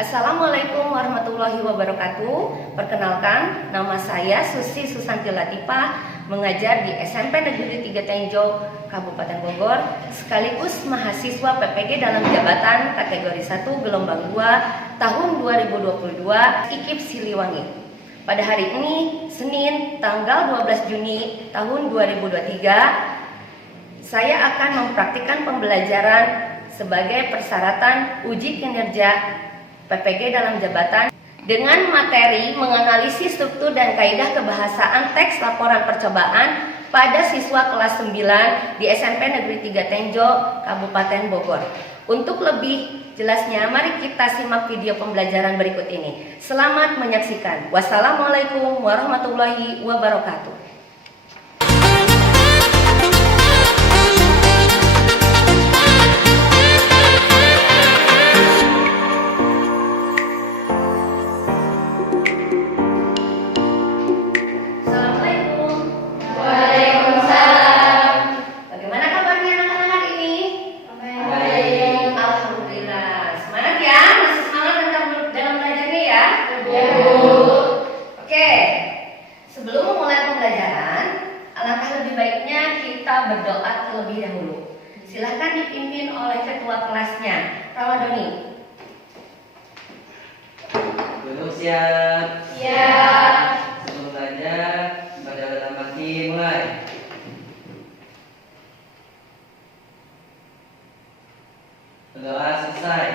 Assalamualaikum warahmatullahi wabarakatuh. Perkenalkan, nama saya Susi Susanti Latifah, mengajar di SMP Negeri 3 Tenjo, Kabupaten Bogor, sekaligus mahasiswa PPG dalam jabatan kategori 1 gelombang 2 tahun 2022 IKIP Siliwangi. Pada hari ini, Senin, tanggal 12 Juni tahun 2023, saya akan mempraktikkan pembelajaran sebagai persyaratan uji kinerja PPG dalam jabatan dengan materi menganalisis struktur dan kaidah kebahasaan teks laporan percobaan pada siswa kelas 9 di SMP Negeri 3 Tenjo, Kabupaten Bogor. Untuk lebih jelasnya, mari kita simak video pembelajaran berikut ini. Selamat menyaksikan. Wassalamualaikum warahmatullahi wabarakatuh. Berdoa terlebih dahulu. Silakan dipimpin oleh ketua kelasnya, Ramadhani. Duduk siap. Siap. Sebelum belajar, baca dalam hati mulai. Berdoa selesai.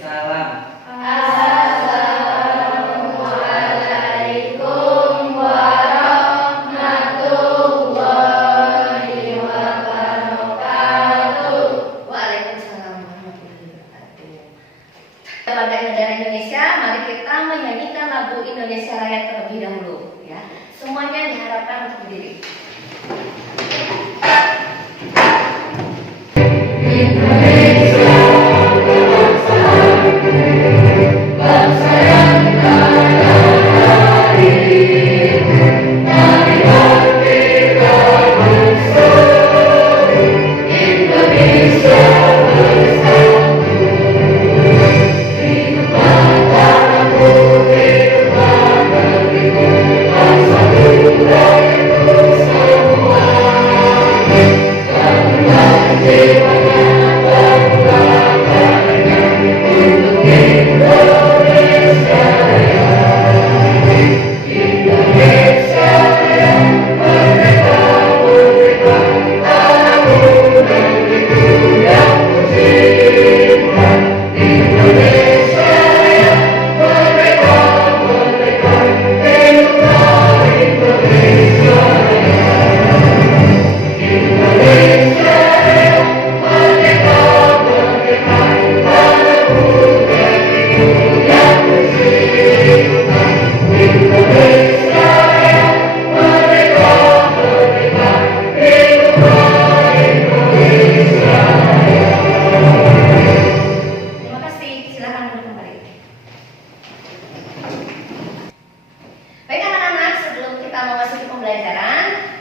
Salam. Assalamualaikum warahmatullahi wabarakatuh. Waalaikumsalam warahmatullahi wabarakatuh. Bangga negara Indonesia, mari kita menyanyikan lagu Indonesia Raya terlebih dahulu, ya. Semuanya diharapkan untuk berdiri.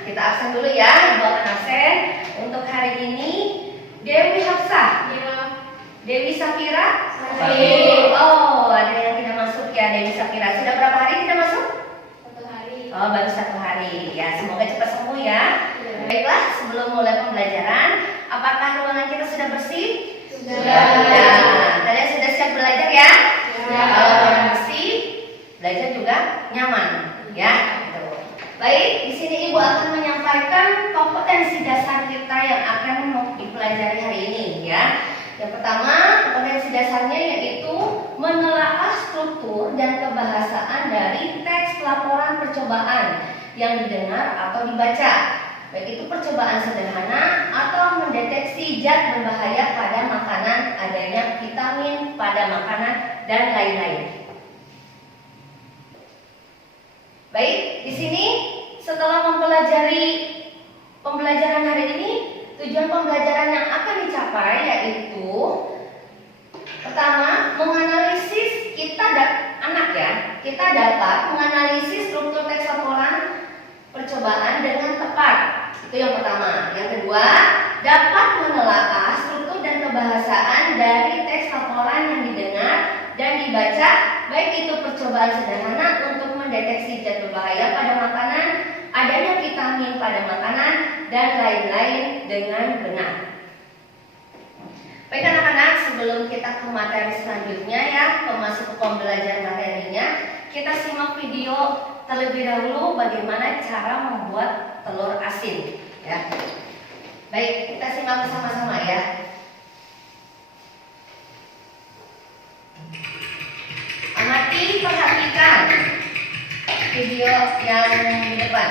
Kita absen dulu ya, buat absen. Untuk hari ini Dewi Hafsah, Dewi Safira, oh ada yang tidak masuk ya. Dewi Safira sudah berapa hari tidak masuk? 1 hari. Oh baru 1 hari ya. Semoga cepat sembuh ya. Baiklah, sebelum mulai pembelajaran, apakah ruangan kita sudah bersih? Sudah. Kalian sudah siap belajar ya? Sudah. Kalau ruangan bersih, belajar juga nyaman ya. Baik, di sini Ibu akan menyampaikan kompetensi dasar kita yang akan dipelajari hari ini ya. Yang pertama, kompetensi dasarnya yaitu menelaah struktur dan kebahasaan dari teks laporan percobaan yang didengar atau dibaca. Baik itu percobaan sederhana atau mendeteksi zat berbahaya pada makanan, adanya vitamin pada makanan dan lain-lain. Baik, di sini setelah mempelajari pembelajaran hari ini, tujuan pembelajaran yang akan dicapai yaitu pertama, menganalisis kita dapat menganalisis struktur teks laporan percobaan dengan tepat. Itu yang pertama. Yang kedua, dapat menelaah struktur dan kebahasaan dari teks laporan yang didengar dan dibaca, baik itu percobaan sederhana untuk mendeteksi zat berbahaya pada makanan, adanya vitamin pada makanan, dan lain-lain dengan benar. Baik anak-anak, sebelum kita ke materi selanjutnya ya, masuk ke pembelajaran materinya, kita simak video terlebih dahulu bagaimana cara membuat telur asin ya. Baik, kita simak bersama-sama ya. Amati, perhatikan video yang di depan.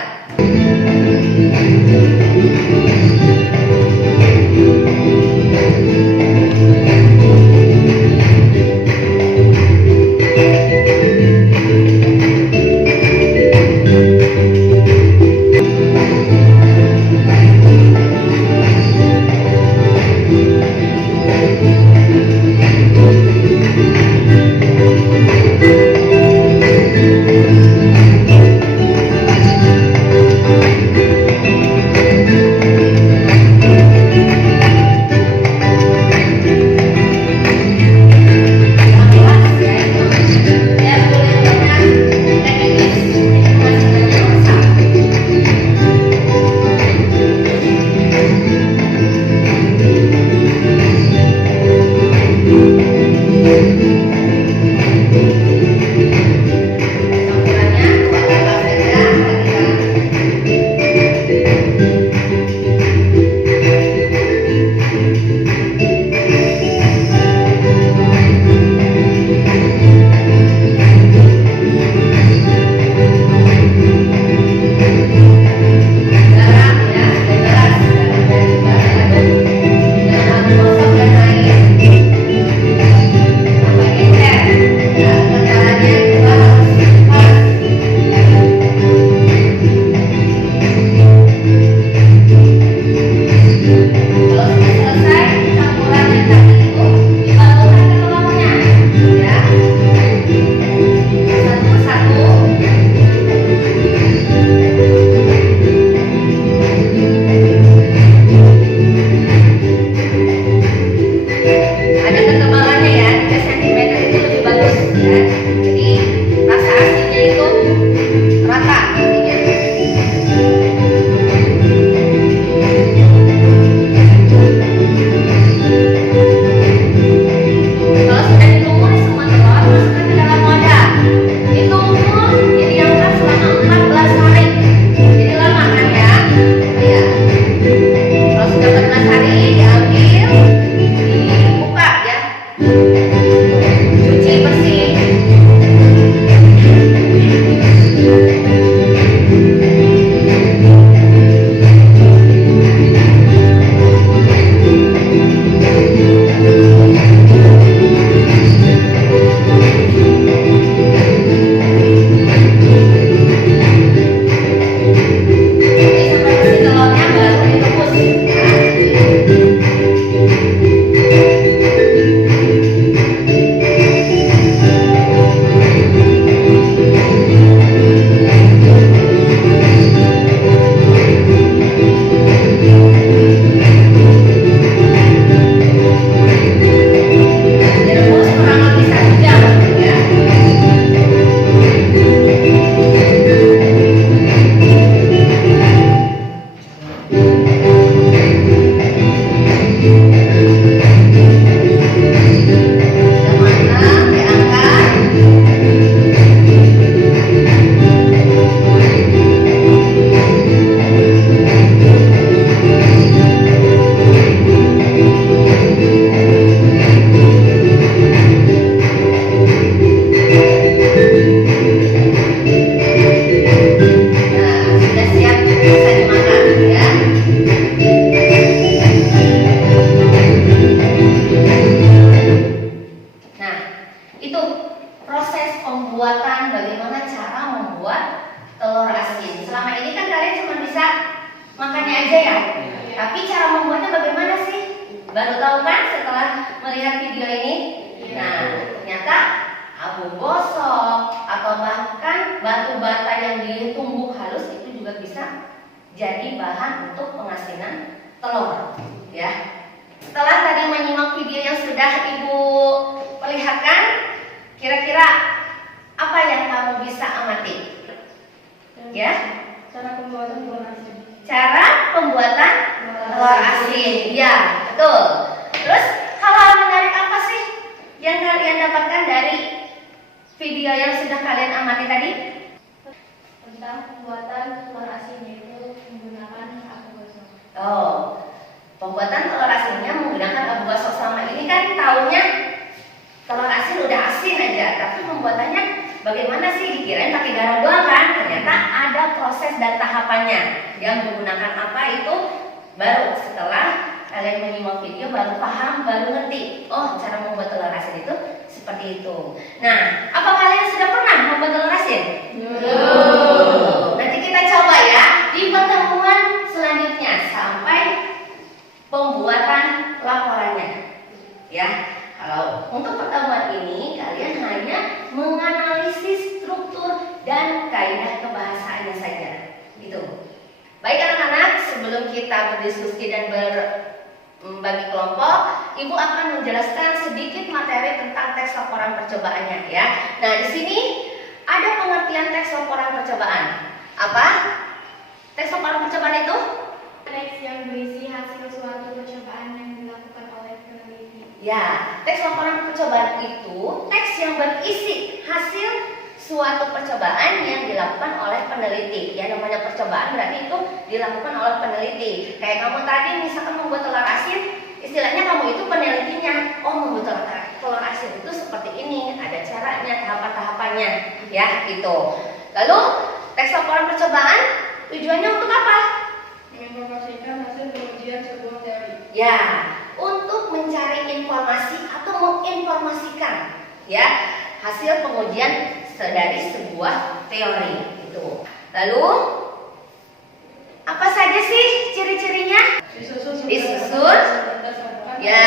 Baru tahu kan setelah melihat video ini? Nah, ternyata abu gosok atau bahkan batu bata yang ditumbuk halus itu juga bisa jadi bahan untuk pengasinan telur, ya. Setelah tadi menyimak video yang sudah Ibu perlihatkan, Kira-kira apa yang kamu bisa amati? Ya? Cara pembuatan telur asin. Cara pembuatan telur asin. Ya, betul. Terus hal-hal menarik apa sih yang kalian dapatkan dari video yang sudah kalian amati tadi? Tentang pembuatan telur asin, yaitu menggunakan abu gosok. Oh, pembuatan telur asinnya menggunakan abu gosok. Selama ini kan taunya telur asin udah asin aja, tapi pembuatannya bagaimana sih? Dikirain pakai garam doang kan? Ternyata ada proses dan tahapannya. Yang menggunakan apa itu baru setelah kalian menyimak video baru paham, baru ngerti. Oh, cara membuat telur asin itu seperti itu. Nah, apa kalian sudah pernah membuat telur asin? Nanti kita coba ya di pertemuan selanjutnya sampai pembuatan laporannya. Ya, kalau untuk pertemuan ini kalian hanya menganalisis struktur dan kaidah kebahasaannya saja. Gitu. Baik anak-anak, sebelum kita berdiskusi dan membagi kelompok, Ibu akan menjelaskan sedikit materi tentang teks laporan percobaannya ya. Nah, di sini ada pengertian teks laporan percobaan. Apa? Teks laporan percobaan itu? Teks yang berisi hasil suatu percobaan yang dilakukan oleh peneliti. Ya, teks laporan percobaan itu teks yang berisi hasil suatu percobaan yang dilakukan oleh peneliti. Ya, namanya percobaan berarti itu dilakukan oleh peneliti. Kayak kamu tadi misalkan membuat telur asin, istilahnya kamu itu penelitinya. Oh, membuat telur asin itu seperti ini, ada caranya, tahapan-tahapannya, ya gitu. Lalu teks laporan percobaan tujuannya untuk apa? Menginformasikan hasil pengujian sebuah teori. Ya, untuk mencari informasi atau menginformasikan ya hasil pengujian dari sebuah teori itu. Lalu apa saja sih ciri-cirinya? Disusun ya,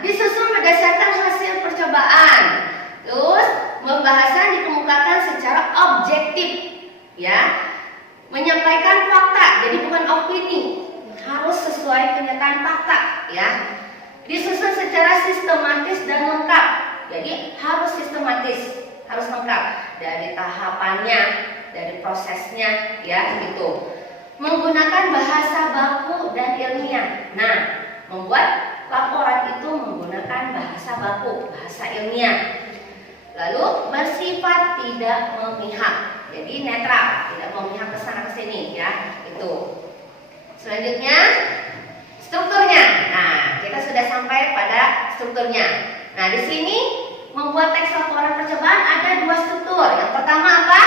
disusun berdasarkan hasil percobaan. Terus pembahasan dikemukakan secara objektif ya, menyampaikan fakta, jadi bukan opini, harus sesuai kenyataan fakta ya. Disusun secara sistematis dan lengkap, jadi harus sistematis, harus lengkap dari tahapannya, dari prosesnya ya gitu. Menggunakan bahasa baku dan ilmiah. Nah, membuat laporan itu menggunakan bahasa baku, bahasa ilmiah. Lalu bersifat tidak memihak, jadi netral, tidak memihak ke sana ke sini ya itu. Selanjutnya strukturnya. Nah, kita sudah sampai pada strukturnya. Nah, di sini membuat teks laporan percobaan ada dua struktur. Yang pertama apa?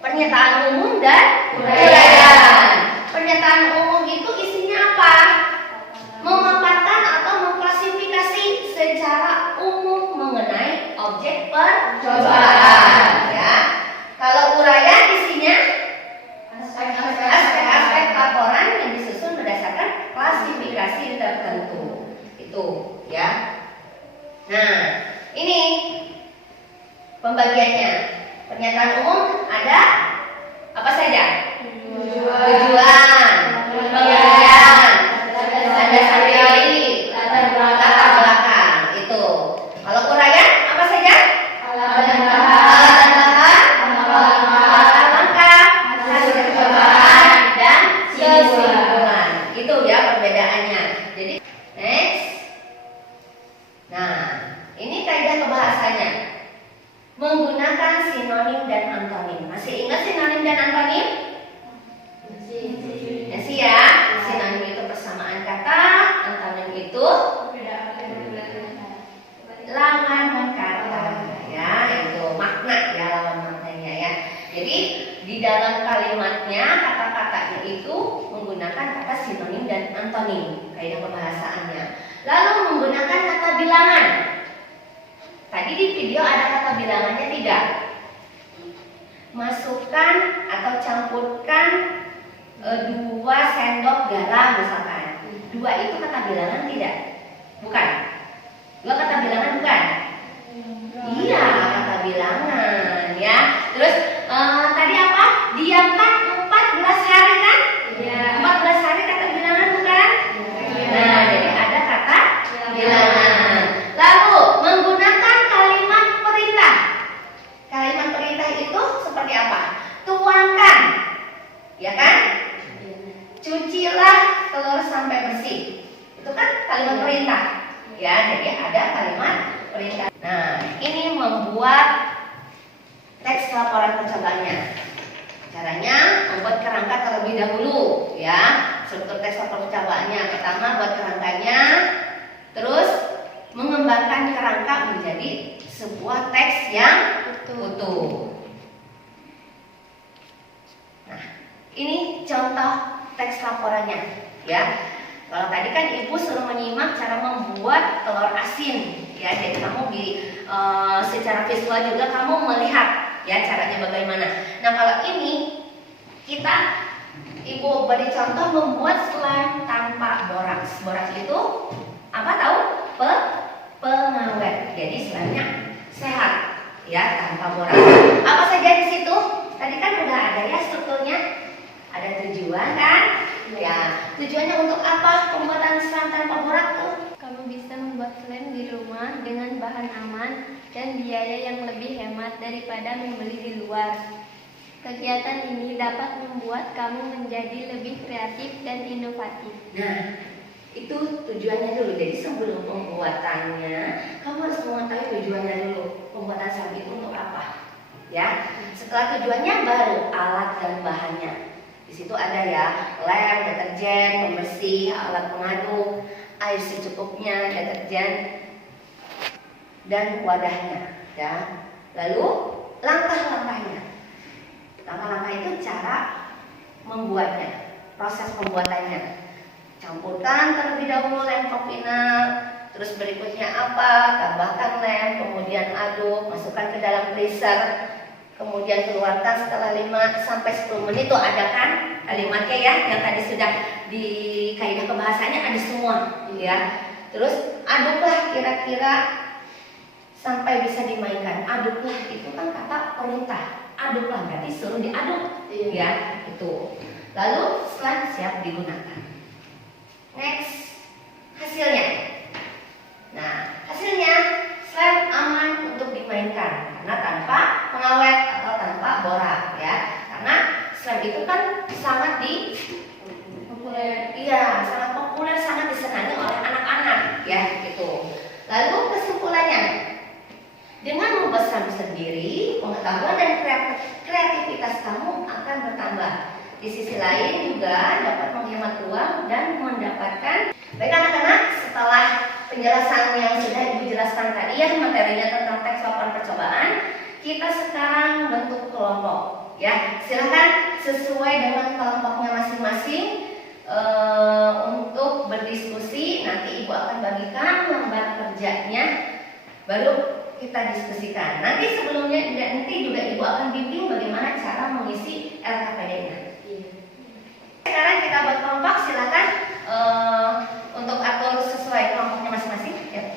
Pernyataan umum dan uraian. Pernyataan umum itu isinya apa? Memaparkan atau mengklasifikasi secara umum mengenai objek percobaan. Ya. Kalau uraian isinya aspek-aspek laporan yang disusun berdasarkan klasifikasi tertentu. Itu, ya. Nah, ini pembagiannya. Pernyataan umum ada apa saja? Tujuan, pengertian, landasan teori, latar belakang. Itu. Kalau uraian apa saja? Alasan langkah, hasil percobaan, dan kesimpulan. Itu ya perbedaannya. Jadi next. Nah, ini kaidah kebahasanya. Menggunakan sinonim dan antonim. Masih ingat sinonim dan antonim? Masih ya. Sinonim itu persamaan kata, antonim itu lawan kata. Ya, itu makna ya, lawan maknanya ya. Jadi di dalam kalimatnya, kata-katanya itu menggunakan kata sinonim dan antonim, kaidah pembahasaannya. Lalu menggunakan kata bilangan. Tadi di video ada kata bilangannya tidak? Masukkan atau campurkan 2 sendok garam misalkan. 2 itu kata bilangan tidak? Bukan? 2 kata bilangan bukan? Iya, kata bilangan ya. Terus tadi apa? Diamkan 14 hari kan? Iya. 14 hari kata bilangan bukan? Nah, jadi ada kata bilangan. Lalu menggunakan kalimat membuat teks laporan percobaannya. Caranya membuat kerangka terlebih dahulu ya. Struktur teks laporan percobaannya, pertama buat kerangkanya, terus mengembangkan kerangka menjadi sebuah teks yang utuh. Nah, ini contoh teks laporannya ya. Kalau tadi kan ibu suruh menyimak cara membuat telur asin ya, jadi kamu secara visual juga kamu melihat ya caranya bagaimana. Nah kalau ini ibu beri contoh membuat slime tanpa boraks. Boraks itu apa tahu? Pengawet. Jadi slime-nya sehat ya, tanpa boraks. Apa saja di situ? Tadi kan udah ada ya strukturnya. Ada tujuan kan? Ya, tujuannya untuk apa pembuatan slime tanpa boraks tuh? Kamu bisa membuat slime di rumah dengan bahan aman dan biaya yang lebih hemat daripada membeli di luar. Kegiatan ini dapat membuat kamu menjadi lebih kreatif dan inovatif. Nah, itu tujuannya dulu. Jadi sebelum pembuatannya, kamu harus mengetahui tujuannya dulu. Pembuatan slime itu untuk apa? Ya. Setelah tujuannya baru alat dan bahannya. Di situ ada ya, lem, deterjen, pembersih, alat pengaduk, air secukupnya, deterjen, dan wadahnya. Ya. Lalu langkah-langkahnya. Langkah-langkah itu cara membuatnya, proses pembuatannya. Campurkan terlebih dahulu lem final, terus berikutnya apa? Tambahkan lem, kemudian aduk, masukkan ke dalam freezer. Kemudian keluarkan setelah 5 sampai 10 menit. Tuh ada kan kalimatnya ya, yang tadi sudah di kaidah kebahasanya ada semua ya. Terus aduklah kira-kira sampai bisa dimainkan. Aduklah itu kan kata perintah. Aduklah berarti suruh diaduk ya, itu. Lalu slime siap digunakan. Next, hasilnya. Nah, hasilnya slime aman untuk dimainkan karena tanpa pengawet atau tanpa borak ya. Karena slime itu kan sangat populer. Iya, sangat populer, sangat disenangi oleh anak-anak ya, gitu. Lalu kesimpulannya, dengan membuat slime sendiri, pengetahuan dan kreativitas kamu akan bertambah. Di sisi lain juga dapat menghemat uang dan mendapatkan. Baik anak-anak, setelah penjelasan yang sudah Ibu jelaskan tadi ya, materinya tentang teks laporan percobaan, kita sekarang bentuk kelompok ya. Silahkan sesuai dengan kelompoknya masing-masing untuk berdiskusi. Nanti Ibu akan bagikan lembar kerjanya, baru kita diskusikan. Nanti sebelumnya nanti juga Ibu akan bimbing bagaimana cara mengisi LKPD-nya. Sekarang kita buat kelompok, silakan untuk atur sesuai kelompoknya masing-masing. Ya.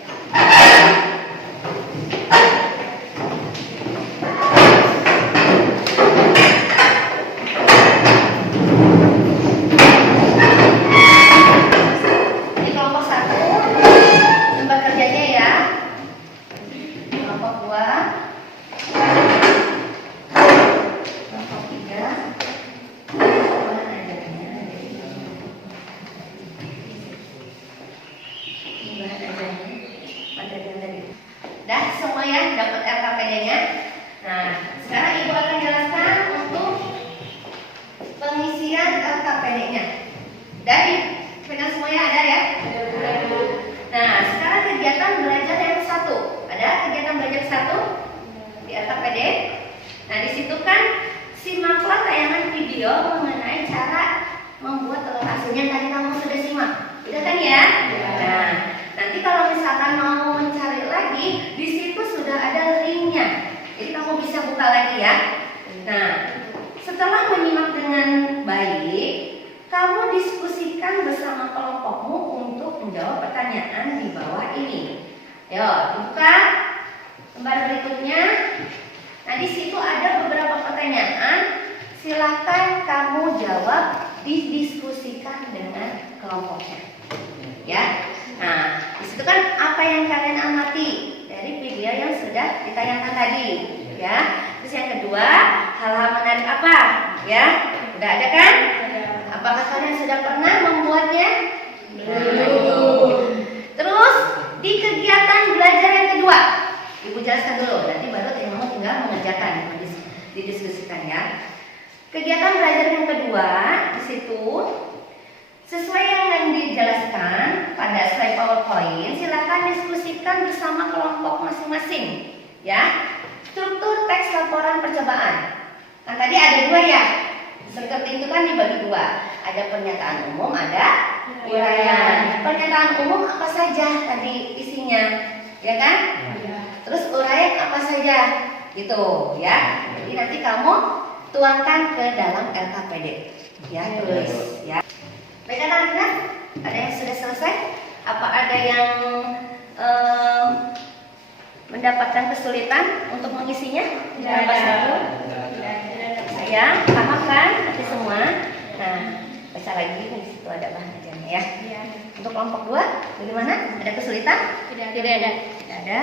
Di kelompok 1, lembar kerjanya ya. Kelompok 2, kelompok 3. Dah semua ya dapat LKPD-nya. Nah, sekarang Ibu akan jelaskan untuk pengisian LKPD-nya. Dari pegang semuanya ada ya? Nah, sekarang kegiatan belajar yang 1. Ada kegiatan belajar 1 di LKPD. Nah, di situ kan simaklah tayangan video mengenai cara membuat telur asin yang tadi kamu sudah simak. Udah kan ya? Nah, nanti kalau misalkan mau mencari lagi, di situ sudah ada linknya. Jadi kamu bisa buka lagi ya. Nah, setelah menyimak dengan baik, kamu diskusikan bersama kelompokmu untuk menjawab pertanyaan di bawah ini. Ayo, buka lembar berikutnya. Nah, di situ ada beberapa pertanyaan. Silakan kamu jawab, didiskusikan dengan kelompoknya. Ya. Nah, di situ kan apa yang kalian amati dari video yang sudah ditayangkan tadi, ya. Terus yang kedua, hal-hal menarik apa? Ya, udah ada kan? Apakah kalian sudah pernah membuatnya? Belum. Terus di kegiatan belajar yang kedua, Ibu jelaskan dulu, nanti baru didiskusikan ya. Kegiatan belajar yang kedua di situ sesuai yang dijelaskan pada slide PowerPoint, silakan diskusikan bersama kelompok masing-masing ya. Struktur teks laporan percobaan. Nah tadi ada dua ya. Seperti itu kan dibagi dua. Ada pernyataan umum, ada uraian. Pernyataan umum apa saja tadi isinya, ya kan? Terus uraian apa saja, gitu ya. Jadi nanti kamu tuangkan ke dalam LKPD, ya tulis ya. Baik anak-anak, ada yang sudah selesai? Apa ada yang mendapatkan kesulitan untuk mengisinya? Tidak Bapak ada. satu. Saya paham kan nanti semua. Nah, baca lagi di situ ada bahan ajarnya ya. Iya. Untuk kelompok 2 bagaimana? Ada kesulitan? Tidak ada. Tidak ada.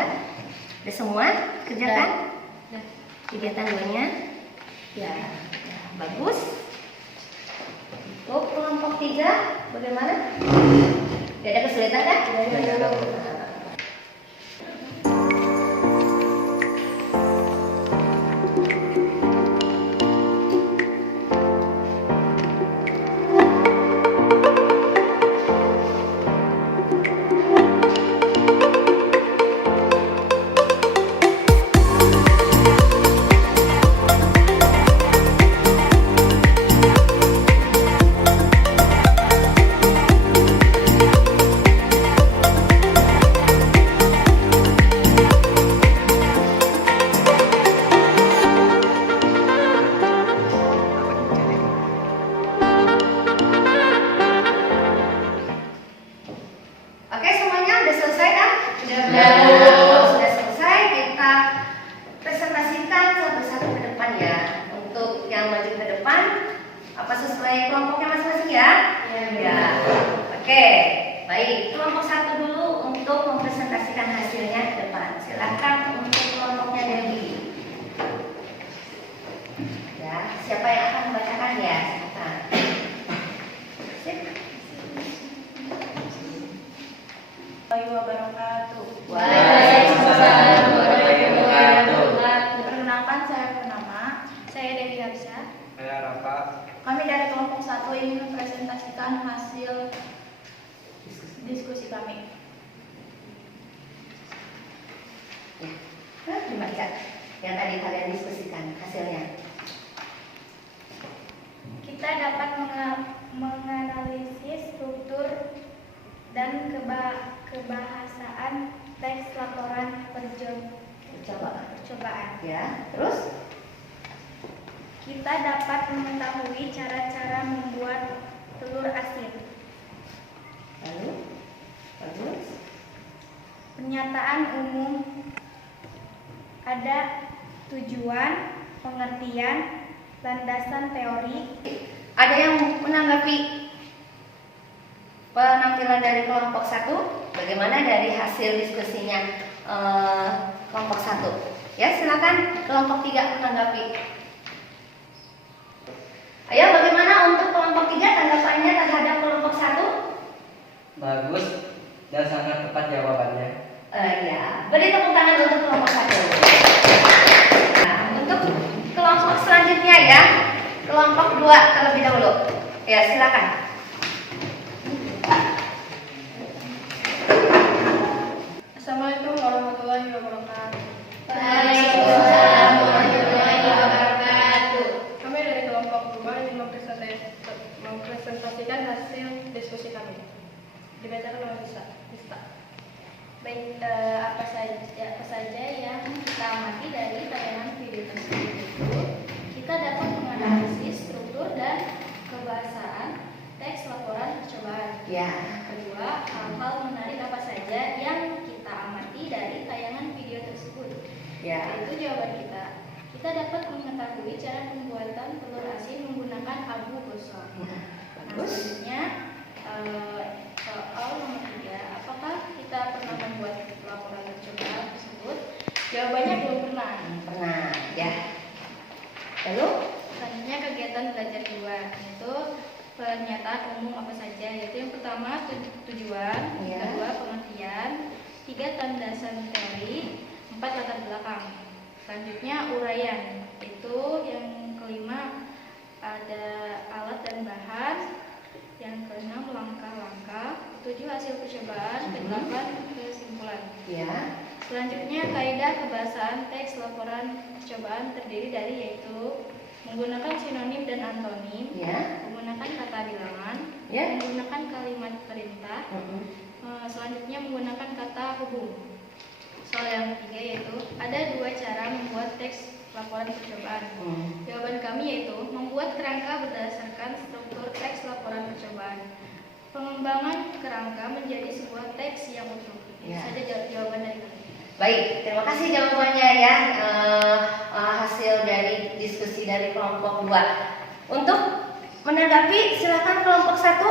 Ada semua kerjakan? Sudah. Kegiatan 2-nya? Ya, bagus. Untuk kelompok 3 bagaimana? Tidak ada kesulitan kan? Tidak ada. Oke, semuanya udah selesai kan? Sudah. Kalau sudah selesai, kita presentasikan satu-satu ke depan ya. Untuk yang maju ke depan, apa sesuai kelompoknya masing-masing ya? Ya. Oke, baik. Kelompok 1 dulu untuk mempresentasikan hasilnya ke depan. Silakan untuk kelompoknya Dewi. Ya, siapa yang akan membacakan ya? Silakan. Sip. Wabarakatuh. Waalaikumsalam warahmatullahi wabarakatuh. Perkenalkan, saya Purnama. Saya Dewi Hafsah. Saya Rafa. Kami dari kelompok 1 ingin mempresentasikan hasil diskusi kami. Nah, dibaca yang tadi kalian diskusikan hasilnya. Kita dapat menganalisis struktur dan kebahasaan teks laporan percobaan. Ya, terus Kita dapat mengetahui cara-cara membuat telur asin. lalu bagus. Pernyataan umum ada tujuan, pengertian, landasan teori. Ada yang menanggapi penampilan dari kelompok 1? Bagaimana dari hasil diskusinya kelompok 1? Ya, silakan kelompok 3 menanggapi. Ayo, bagaimana untuk kelompok 3 tanggapannya terhadap kelompok 1? Bagus dan sangat tepat jawabannya. Ya, beri tepuk tangan untuk kelompok 1. Nah, untuk kelompok selanjutnya ya, kelompok 2 terlebih dahulu. Ya, silakan. Assalamualaikum warahmatullahi wabarakatuh. Waalaikumsalam warahmatullahi wabarakatuh. Kami dari kelompok 2 ingin mempresentasikan hasil diskusi kami. Dibacakan oleh Lisa. Baik, apa saja yang kita amati dari tayangan video tersebut itu, kita dapat menganalisis struktur dan kebahasaan teks laporan percobaan. Ya. Kedua, hal-hal menarik apa saja yang kita amati dari tayangan video tersebut. Ya. Itu jawaban kita. Kita dapat mengetahui cara pembuatan telur asin menggunakan abu gosong. Ya. Nah, Bagus. selanjutnya soal nomor 3, apakah kita pernah membuat laporan percobaan tersebut? Jawabannya belum pernah. Pernah, ya. Lalu, Selanjutnya kegiatan belajar 2, yaitu pernyataan umum apa saja, yaitu yang pertama tujuan, Ya. kedua pengertian, 3 landasan teori, 4 latar belakang. Selanjutnya uraian, itu yang kelima ada alat dan bahan, yang keenam langkah-langkah, ketujuh hasil percobaan, kedelapan kesimpulan. Ya. Selanjutnya kaidah kebahasaan teks laporan percobaan terdiri dari yaitu menggunakan sinonim dan antonim, Ya. menggunakan kata bilangan, Ya. menggunakan kalimat perintah, selanjutnya menggunakan kata hubung. Soal yang ketiga yaitu ada dua cara membuat teks laporan percobaan. Jawaban kami yaitu membuat kerangka berdasarkan struktur teks laporan percobaan. Pengembangan kerangka menjadi sebuah teks yang utuh. Itu Ya. saja jawaban dari kami. Baik, terima kasih jawabannya ya. Hasil dari diskusi dari kelompok 2. Untuk menanggapi, silakan kelompok 1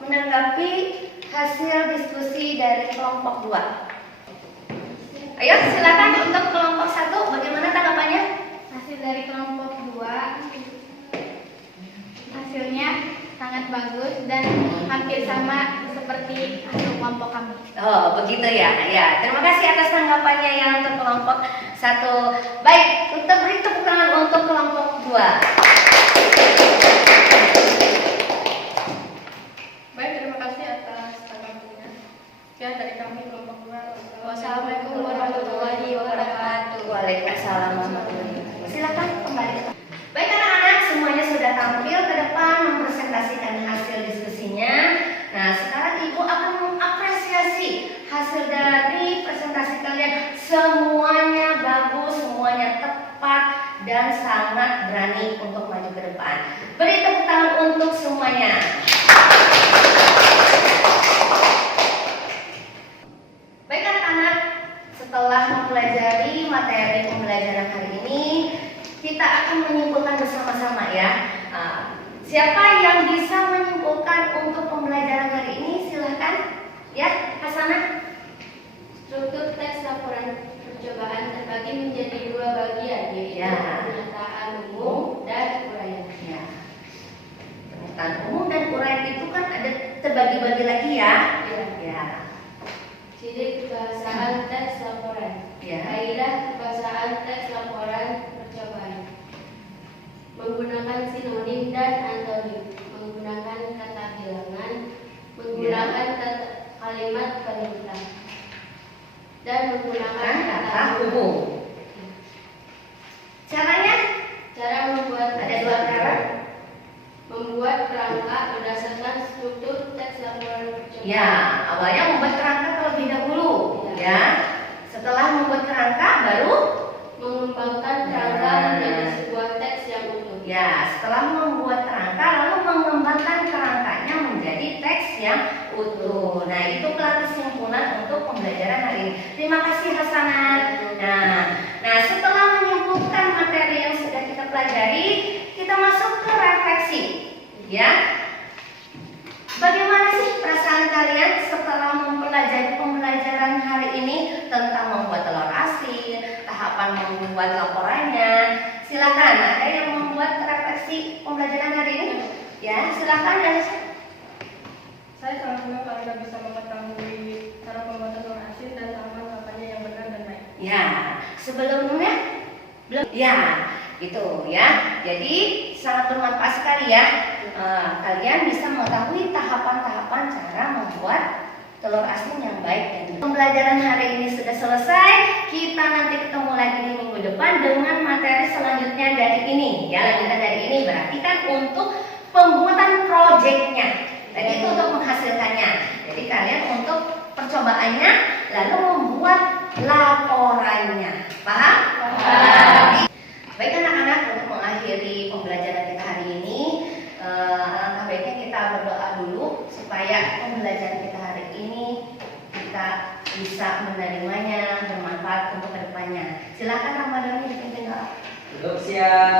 menanggapi hasil diskusi dari kelompok 2. Ayo silakan untuk kelompok 1, bagaimana tanggapannya? Hasil dari kelompok 2 hasilnya sangat bagus dan hampir sama seperti hasil kelompok kami. Oh, begitu ya. Ya, terima kasih atas tanggapannya ya untuk kelompok 1. Baik, kita beri tepuk tangan untuk kelompok 2. Baik, terima kasih atas tanggapannya. Ya, dari kami kelompok 2. Wassalamualaikum warahmatullahi wabarakatuh. Waalaikumsalam warahmatullahi wabarakatuh. Silakan kembali. Baik anak-anak, semuanya sudah tampil ke depan mempresentasikan hasil diskusinya. Nah, sekarang Ibu akan mengapresiasi hasil dari presentasi kalian. Semuanya bagus, semuanya tepat dan sangat berani untuk maju ke depan. Beri tepuk tangan untuk semuanya. Baik anak-anak, setelah mempelajari materi pembelajaran hari ini, kita akan menyimpulkan bersama-sama ya. Siapa yang bisa menyimpulkan untuk pembelajaran hari ini? Silahkan. Ya, Hasanah. Struktur teks laporan percobaan terbagi menjadi dua bagian, yaitu Ya. pernyataan umum dan uraian. Ya. Pernyataan umum dan uraian itu kan ada terbagi-bagi lagi ya. Ya. Ciri kebahasaan teks laporan. Ya. Kaidah kebahasaan teks laporan percobaan. Menggunakan sinonim dan antonim, menggunakan kata bilangan, menggunakan kalimat perintah, dan menggunakan Kata hubung. Caranya Cara membuat ada dua cara. membuat kerangka berdasarkan struktur teks laporan percobaan. Ya, awalnya membuat kerangka terlebih dahulu. Ya. Setelah membuat kerangka baru Mengembangkan kerangka menjadi sebuah teks yang utuh. ya, setelah membuat kerangka lalu mengembangkan kerangkanya menjadi teks yang utuh. Nah, itulah kesimpulan untuk pembelajaran hari ini. Terima kasih Hasanah. Nah, setelah menyimpulkan materi yang sudah kita pelajari, kita masuk ke refleksi. Ya. Bagaimana sih perasaan kalian setelah mempelajari pembelajaran hari ini tentang membuat telur asin, tahapan membuat laporannya? Silakan, ada yang membuat refleksi pembelajaran hari ini? Ya, silakan ya. Saya sangat senang karena bisa mengetahui cara pembuatan telur asin dan tahapan-tahapannya yang benar dan baik. Ya, sebelumnya belum. Ya, gitu ya. Jadi sangat bermanfaat sekali ya. Kalian bisa mengetahui tahapan-tahapan cara membuat telur asin yang baik dan benar. Pembelajaran hari ini sudah selesai. Kita nanti ketemu lagi di minggu depan dengan materi selanjutnya dari ini. Ya, lanjutan dari ini berarti kan untuk pembuatan proyeknya. Tadi itu untuk menghasilkannya. Jadi kalian untuk percobaannya lalu membuat laporannya. Paham? Paham. Baik anak-anak, untuk mengakhiri pembelajaran kita hari ini, alangkah baiknya kita berdoa dulu supaya pembelajaran kita hari ini kita bisa menerimanya bermanfaat untuk kedepannya. Silakan Ramadhani dipimpin doa. Duduk siap.